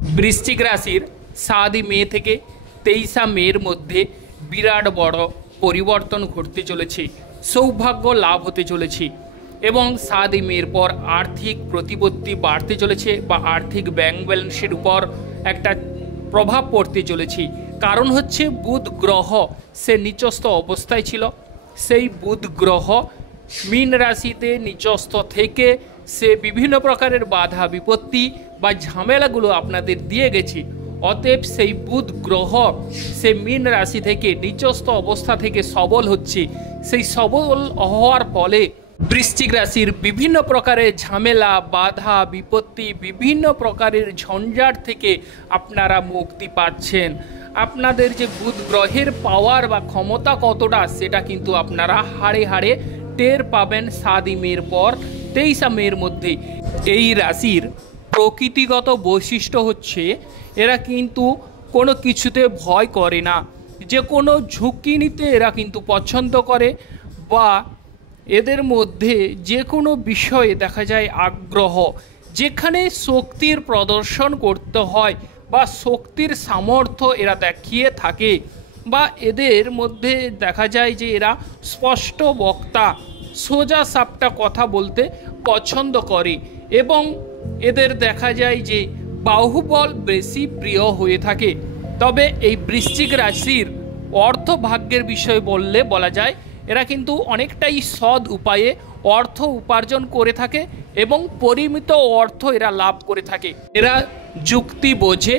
বৃশ্চিক রাশির 7 মে থেকে 23 মের মধ্যে বিরাট বড় পরিবর্তন ঘটতে চলেছে, সৌভাগ্য লাভ হতে চলেছে এবং 7 মের পর আর্থিক প্রতিপত্তি বাড়তে চলেছে বা আর্থিক ব্যাংক ব্যালেন্সের উপর একটা প্রভাব পড়তে চলেছে। কারণ হচ্ছে বুধ গ্রহ সে নিচস্থ অবস্থায় ছিল, সেই বুধ গ্রহ মীন রাশিতে নিচস্থ থেকে সে বিভিন্ন প্রকারের বাধা বিপত্তি বা ঝামেলাগুলো আপনাদের দিয়ে গেছে। অতএব সেই বুধ গ্রহ সে মীন রাশি থেকে নিচস্থ অবস্থা থেকে সবল হচ্ছে। সেই সবল হওয়ার ফলে বৃশ্চিক রাশির বিভিন্ন প্রকারের ঝামেলা বাধা বিপত্তি বিভিন্ন প্রকারের ঝঞ্ঝাট থেকে আপনারা মুক্তি পাচ্ছেন। আপনাদের যে বুধ গ্রহের পাওয়ার বা ক্ষমতা কতটা সেটা কিন্তু আপনারা হাড়ে হাড়ে টের পাবেন 7 মের পর 23 মের মধ্যে। এই রাশির প্রকৃতিগত বৈশিষ্ট্য হচ্ছে এরা কিন্তু কোনো কিছুতে ভয় করে না, যে কোনো ঝুঁকি নিতে এরা কিন্তু পছন্দ করে বা এদের মধ্যে যে কোনো বিষয়ে দেখা যায় আগ্রহ। যেখানে শক্তির প্রদর্শন করতে হয় বা শক্তির সামর্থ্য এরা দেখিয়ে থাকে বা এদের মধ্যে দেখা যায় যে এরা স্পষ্ট বক্তা, সোজা সাপটা কথা বলতে পছন্দ করে এবং এদের দেখা যায় যে বাহুবল বেশি প্রিয় হয়ে থাকে। তবে এই বৃশ্চিক রাশির অর্থ ভাগ্যের বিষয়ে বলা যায় এরা কিন্তু অনেকটাই সৎ উপায়ে অর্থ উপার্জন করে থাকে এবং পরিমিত অর্থ এরা লাভ করে থাকে। এরা যুক্তি বোঝে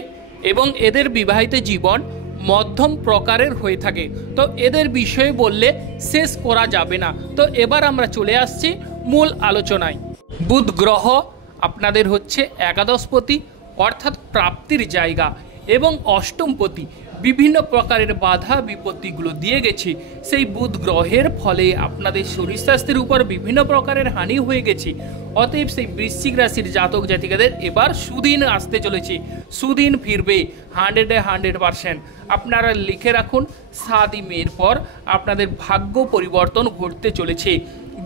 এবং এদের বিবাহিত জীবন মধ্যম প্রকারের হয়ে থাকে। তো এদের বিষয়ে বললে শেষ করা যাবে না। তো এবার আমরা চলে আসছি মূল আলোচনায়। বুধ গ্রহ আপনাদের হচ্ছে একাদশপতি অর্থাৎ প্রাপ্তির জায়গা এবং অষ্টমপতি, বিভিন্ন প্রকারের বাধা বিপত্তিগুলো দিয়ে গেছে। সেই বুধ গ্রহের ফলে আপনাদের শরীর স্বাস্থ্যের উপর বিভিন্ন প্রকারের হানি হয়ে গেছে। অতএব সেই বৃশ্চিক রাশির জাতক জাতিকাদের এবার সুদিন আসতে চলেছে, সুদিন ফিরবে 100% আপনারা লিখে রাখুন 7 মের পর আপনাদের ভাগ্য পরিবর্তন ঘটতে চলেছে।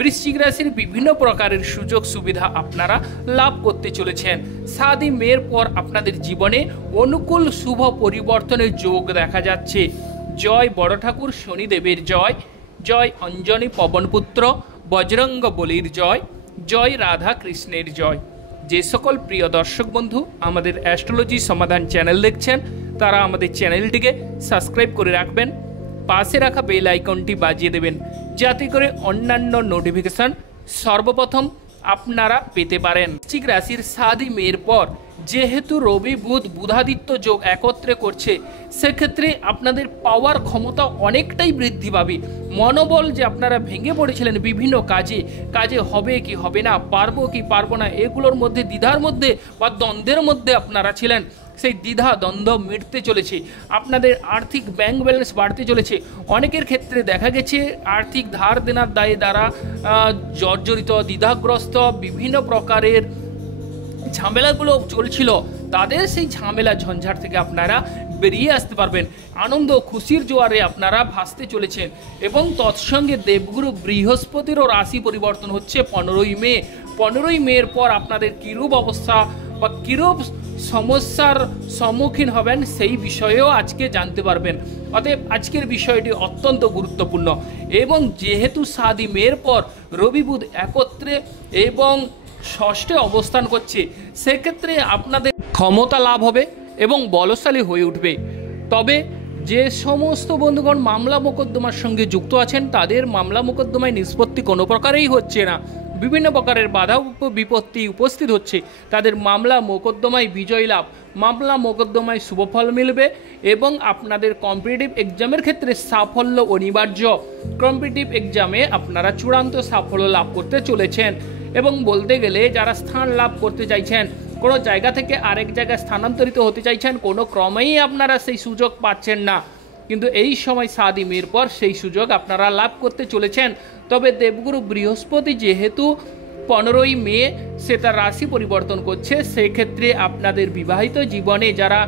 বৃশ্চিক রাশির বিভিন্ন প্রকারের সুযোগ সুবিধা আপনারা লাভ করতে চলেছেন। 7 মের পর আপনাদের জীবনে অনুকূল শুভ পরিবর্তনের যোগ দেখা যাচ্ছে। জয় বড় ঠাকুর শনিদেবের জয়, জয় অঞ্জনী পবনপুত্র বজরঙ্গ বলির জয়, জয় রাধা কৃষ্ণের জয়। যে সকল প্রিয় দর্শক বন্ধু আমাদের অ্যাস্ট্রোলজি সমাধান চ্যানেল দেখছেন তারা আমাদের চ্যানেলটিকে সাবস্ক্রাইব করে রাখবেন, পাশে রাখা বেল আইকনটি বাজিয়ে দেবেন যাতে করে অন্যান্য নোটিফিকেশন সর্বপ্রথম আপনারা পেতে পারেন। বৃশ্চিক রাশির 7 মের পর যেহেতু রবি বুধ বুধাদিত্য যোগ একত্রে করছে, সেক্ষেত্রে আপনাদের পাওয়ার ক্ষমতা অনেকটাই বৃদ্ধি পাবে। মনোবল যে আপনারা ভেঙে পড়েছিলেন বিভিন্ন কাজে হবে কি হবে না, পারবো কি পারবো না, এগুলোর মধ্যে দ্বিধার মধ্যে বা দ্বন্দ্বের মধ্যে আপনারা ছিলেন, সেই দ্বিধা দ্বন্দ্ব মিটতে চলেছে। আপনাদের আর্থিক ব্যাংক ব্যালেন্স বাড়তে চলেছে। অনেকের ক্ষেত্রে দেখা গেছে আর্থিক ধার দেনার দায়ে দ্বারা জর্জরিত দ্বিধাগ্রস্ত বিভিন্ন প্রকারের ঝামেলাগুলো চলছিল, তাদের সেই ঝামেলা ঝঞ্ঝাট থেকে আপনারা বেরিয়ে আসতে পারবেন। আনন্দ খুশির জোয়ারে আপনারা ভাসতে চলেছেন এবং তৎসঙ্গে দেবগুরু বৃহস্পতিরও রাশি পরিবর্তন হচ্ছে 15 মে। 15 মের পর আপনাদের কিরূপ অবস্থা বা কিরূপ সমস্যার সম্মুখীন হবেন সেই বিষয়েও আজকে জানতে পারবেন। অতএব আজকের বিষয়টি অত্যন্ত গুরুত্বপূর্ণ এবং যেহেতু 7 মের পর রবি বুধ একত্রে এবং ষষ্ঠে অবস্থান করছে, সেক্ষেত্রে আপনাদের ক্ষমতা লাভ হবে এবং বলশালী হয়ে উঠবে। তবে যে সমস্ত বন্ধুগণ মামলা মোকদ্দমার সঙ্গে যুক্ত আছেন তাদের মামলা মোকদ্দমায় নিষ্পত্তি কোনো প্রকারেই হচ্ছে না, বিভিন্ন প্রকারের বাধা বিপত্তি উপস্থিত হচ্ছে, তাদের মামলা মোকদ্দমায় বিজয় লাভ, মামলা মোকদ্দমায় শুভফল মিলবে এবং আপনাদের কম্পিটিটিভ এক্সামের ক্ষেত্রে সাফল্য অনিবার্য। কম্পিটিটিভ এক্সামে আপনারা চূড়ান্ত সাফল্য লাভ করতে চলেছেন এবং বলতে গেলে যারা স্থান লাভ করতে চাইছেন, কোনো জায়গা থেকে আরেক জায়গায় স্থানান্তরিত হতে চাইছেন, কোনো ক্রমেই আপনারা সেই সুযোগ পাচ্ছেন না, কিন্তু এই সময় 7 মের পর সেই সুযোগ আপনারা লাভ করতে চলেছেন। তবে দেবগুরু বৃহস্পতি যেহেতু 15 মে সে তার রাশি পরিবর্তন করছে, সেক্ষেত্রে আপনাদের বিবাহিত জীবনে যারা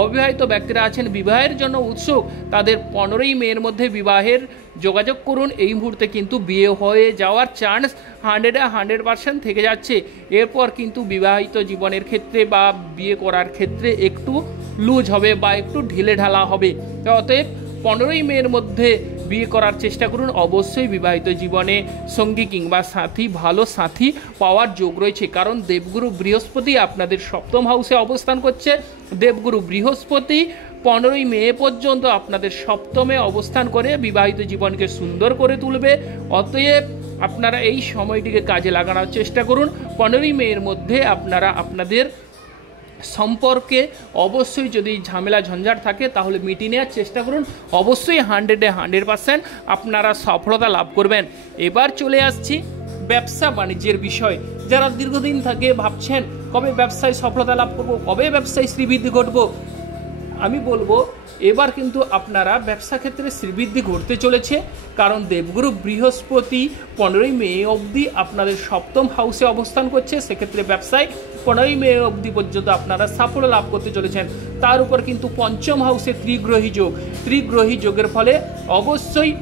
অবিবাহিত ব্যক্তিরা আছেন, বিবাহের জন্য উৎসুক, তাদের 15 মের মধ্যে বিবাহের যোগাযোগ করুন। এই মুহূর্তে কিন্তু বিয়ে হয়ে যাওয়ার চান্স 100% থেকে যাচ্ছে। এরপর কিন্তু বিবাহিত জীবনের ক্ষেত্রে বা বিয়ে করার ক্ষেত্রে একটু লুজ হবে বা একটু ঢিলে ঢালা হবে। অতএব 15ই মের মধ্যে বিয়ে করার চেষ্টা করুন। অবশ্যই বিবাহিত জীবনে সঙ্গী কিংবা সাথী, ভালো সাথী পাওয়ার যোগ রয়েছে, কারণ দেবগুরু বৃহস্পতি আপনাদের সপ্তম হাউসে অবস্থান করছে। দেবগুরু বৃহস্পতি 15ই মে পর্যন্ত আপনাদের সপ্তমে অবস্থান করে বিবাহিত জীবনকে সুন্দর করে তুলবে। অতএব আপনারা এই সময়টিকে কাজে লাগানোর চেষ্টা করুন। 15ই মের মধ্যে আপনারা আপনাদের সম্পর্কে অবশ্যই যদি ঝামেলা ঝঞ্ঝাট থাকে তাহলে মিটিয়ে নেওয়ার চেষ্টা করুন। অবশ্যই 100% আপনারা সফলতা লাভ করবেন। এবার চলে আসছি ব্যবসা বাণিজ্যের বিষয়। যারা দীর্ঘদিন থেকে ভাবছেন কবে ব্যবসায় সফলতা লাভ করব, কবে ব্যবসায় শ্রীবৃদ্ধি ঘটব, আমি বলবো এবার কিন্তু আপনারা ব্যবসা ক্ষেত্রে শ্রীবৃদ্ধি ঘটতে চলেছে, কারণ দেবগুরু বৃহস্পতি 15ই মে অবধি আপনাদের সপ্তম হাউসে অবস্থান করছে। সেক্ষেত্রে ব্যবসায় 15ই মে অবধি পর্যন্ত আপনারা সাফল্য লাভ করতে চলেছেন। তার উপর কিন্তু পঞ্চম হাউসে ত্রিগ্রহী যোগের ফলে অবশ্যই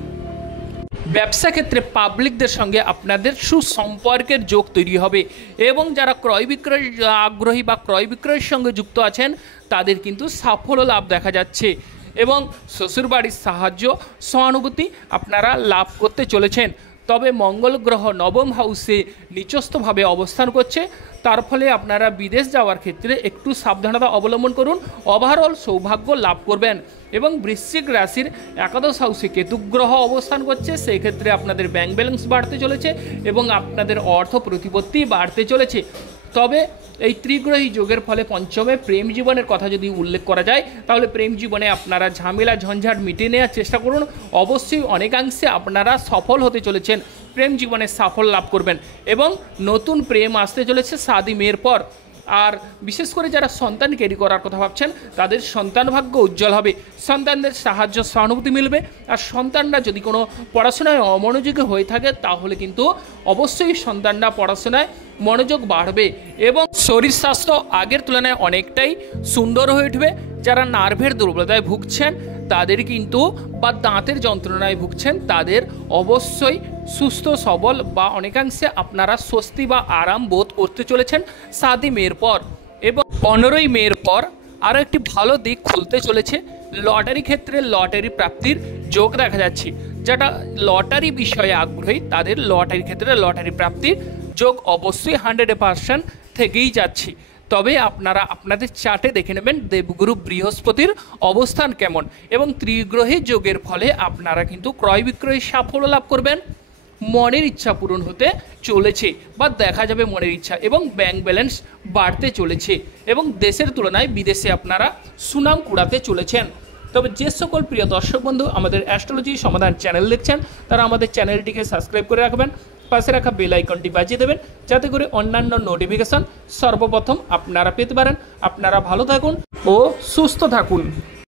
ব্যবসা ক্ষেত্রে পাবলিকদের সঙ্গে আপনাদের সুসম্পর্কের যোগ তৈরি হবে। এবং যারা ক্রয় বিক্রয় আগ্রহী বা ক্রয় বিক্রয়ের সঙ্গে যুক্ত আছেন তাদের কিন্তু সাফল্য লাভ দেখা যাচ্ছে। এবং শ্বশুরবাড়ির সাহায্য সহানুভূতি আপনারা লাভ করতে চলেছেন। তবে মঙ্গল গ্রহ নবম হাউসে নিচস্থভাবে অবস্থান করছে, তার ফলে আপনারা বিদেশ যাওয়ার ক্ষেত্রে একটু সাবধানতা অবলম্বন করুন। ওভারঅল সৌভাগ্য লাভ করবেন। এবং বৃশ্চিক রাশির একাদশ হাউসে কেতু গ্রহ অবস্থান করছে, সেই ক্ষেত্রে আপনাদের ব্যাংক ব্যালেন্স বাড়তে চলেছে এবং আপনাদের অর্থ প্রতিপত্তি বাড়তে চলেছে। তবে এই ত্রিগ্রহী যোগের ফলে পঞ্চমে প্রেম জীবনের কথা যদি উল্লেখ করা যায় তাহলে প্রেম জীবনে আপনারা ঝামেলা ঝঞ্ঝাট মিটিয়ে নেওয়ার চেষ্টা করুন। অবশ্যই অনেকাংশে আপনারা সফল হতে চলেছেন, প্রেম জীবনে সাফল্য লাভ করবেন এবং নতুন প্রেম আসতে চলেছে 7ই মের পর। আর বিশেষ করে যারা সন্তান ক্যারি করার কথা ভাবছেন তাদের সন্তান ভাগ্য উজ্জ্বল হবে, সন্তানদের সাহায্য সহানুভূতি মিলবে। আর সন্তানরা যদি কোনো পড়াশোনায় অমনোযোগী হয়ে থাকে তাহলে কিন্তু অবশ্যই সন্তানরা পড়াশোনায় মনোযোগ বাড়বে এবং শরীর স্বাস্থ্য আগের তুলনায় অনেকটাই সুন্দর হয়ে উঠবে। যারা নার্ভের দুর্বলতায় ভুগছেন তাদের কিন্তু বা দাঁতের যন্ত্রণায় ভুগছেন তাদের অবশ্যই সুস্থ সবল বা অনেকাংশে আপনারা স্বস্তি বা আরাম বোধ করতে চলেছেন 7ই মের পর। এবং 15ই মের পর আরও একটি ভালো দিক খুলতে চলেছে। লটারি ক্ষেত্রে লটারি প্রাপ্তির যোগ দেখা যাচ্ছে। যারা লটারি বিষয়ে আগ্রহী তাদের লটারি ক্ষেত্রে লটারি প্রাপ্তির যোগ অবশ্যই 100% থেকেই যাচ্ছে। তবে আপনারা আপনাদের চার্টে দেখে নেবেন দেবগুরু বৃহস্পতির অবস্থান কেমন এবং ত্রিগ্রহী যোগের ফলে আপনারা কিন্তু ক্রয় বিক্রয়ে সাফল্য লাভ করবেন। মনের ইচ্ছা পূরণ হতে চলেছে বা দেখা যাবে মনের ইচ্ছা এবং ব্যাংক ব্যালেন্স বাড়তে চলেছে এবং দেশের তুলনায় বিদেশে আপনারা সুনাম কুড়াতে চলেছেন। তবে যে সকল প্রিয় দর্শক বন্ধু আমাদের অ্যাস্ট্রোলজি সমাধান চ্যানেল দেখছেন তারা আমাদের চ্যানেলটিকে সাবস্ক্রাইব করে রাখবেন, পাশে রাখা বেল আইকনটি বাজিয়ে দেবেন যাতে করে অন্যান্য নোটিফিকেশন সর্বপ্রথম আপনারা পেতে পারেন। আপনারা ভালো থাকুন ও সুস্থ থাকুন।